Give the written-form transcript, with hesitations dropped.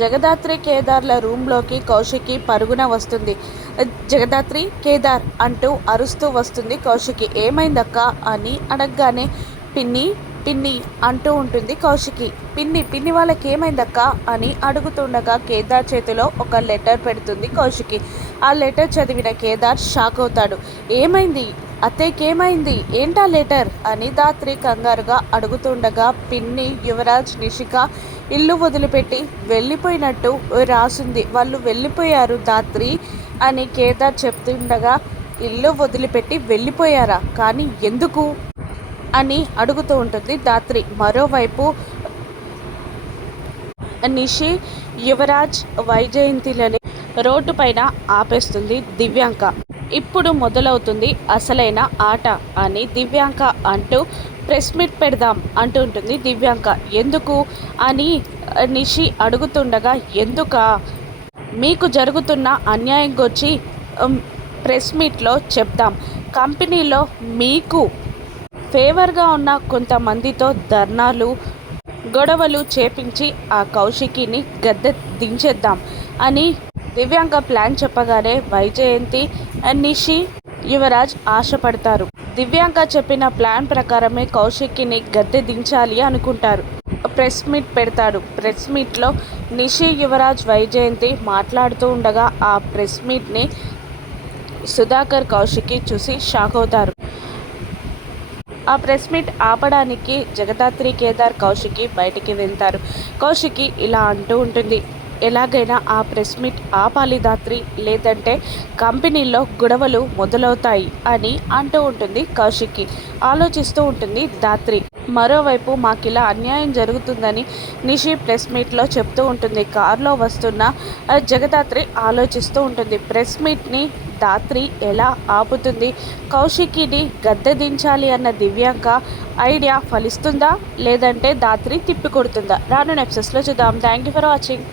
జగదాత్రి కేదార్ల రూమ్లోకి కౌశికి పరుగున వస్తుంది. జగదాత్రి, కేదార్ అంటూ అరుస్తూ వస్తుంది కౌశికి. ఏమైందక్క అని అడగగానే పిన్ని పిన్ని అంటూ ఉంటుంది కౌశికి. పిన్ని వాళ్ళకి ఏమైందక్క అని అడుగుతుండగా కేదార్ చేతిలో ఒక లెటర్ పెడుతుంది కౌశికి. ఆ లెటర్ చదివిన కేదార్ షాక్ అవుతాడు. ఏమైంది అత్తయ్యకి, ఏమైంది, ఏంటా లెటర్ అని ధాత్రి కంగారుగా అడుగుతుండగా పిన్ని, యువరాజ్, నిషిక ఇల్లు వదిలిపెట్టి వెళ్ళిపోయినట్టు రాసింది. వాళ్ళు వెళ్ళిపోయారు ధాత్రి అని కేదార్ చెప్తుండగా ఇల్లు వదిలిపెట్టి వెళ్ళిపోయారా, కానీ ఎందుకు అని అడుగుతూ ఉంటుంది ధాత్రి. మరోవైపు నిషి, యువరాజ్, వైజయంతిలని రోడ్డు పైన ఆపేస్తుంది దివ్యాంక. ఇప్పుడు మొదలవుతుంది అసలైన ఆట అని దివ్యాంక అంటూ ప్రెస్ మీట్ పెడదాం అంటుంటుంది దివ్యాంక. ఎందుకు అని నిషి అడుగుతుండగా, ఎందుకా, మీకు జరుగుతున్న అన్యాయం గురించి ప్రెస్ మీట్లో చెప్దాం. కంపెనీలో మీకు ఫేవర్గా ఉన్న కొంతమందితో ధర్నాలు, గొడవలు చేపించి ఆ కౌశికిని గద్దె దించేద్దాం అని దివ్యాంక ప్లాన్ చెప్పగానే వైజయంతి, నిషి, యువరాజ్ ఆశపడతారు. దివ్యాంక చెప్పిన ప్లాన్ ప్రకారమే కౌశికిని గద్దె దించాలి అనుకుంటారు. ప్రెస్ మీట్ పెడతాడు. ప్రెస్ మీట్లో నిషి, యువరాజ్, వైజయంతి మాట్లాడుతూ ఉండగా ఆ ప్రెస్ మీట్ని సుధాకర్, కౌశికి చూసి షాక్ అవుతారు. ఆ ప్రెస్ మీట్ ఆపడానికి జగదాత్రి, కేదార్, కౌశికి బయటికి వెళ్తారు. కౌశికి ఇలా అంటూ ఉంటుంది, ఎలాగైనా ఆ ప్రెస్ మీట్ ఆపాలి ధాత్రి, లేదంటే కంపెనీలో గొడవలు మొదలవుతాయి అని అంటూ ఉంటుంది కౌశికి. ఆలోచిస్తూ ఉంటుంది ధాత్రి. మరోవైపు మాకిలా అన్యాయం జరుగుతుందని నిషి ప్రెస్ మీట్లో చెప్తూ ఉంటుంది. కారులో వస్తున్న జగదాత్రి ఆలోచిస్తూ ఉంటుంది. ప్రెస్ మీట్ని ధాత్రి ఎలా ఆపుతుంది? కౌశికిని గద్దె దించాలి అన్న దివ్యాంక ఐడియా ఫలిస్తుందా, లేదంటే ధాత్రి తిప్పికొడుతుందా? రాను ఎపిసోడ్స్లో చూద్దాం. Thank you for watching.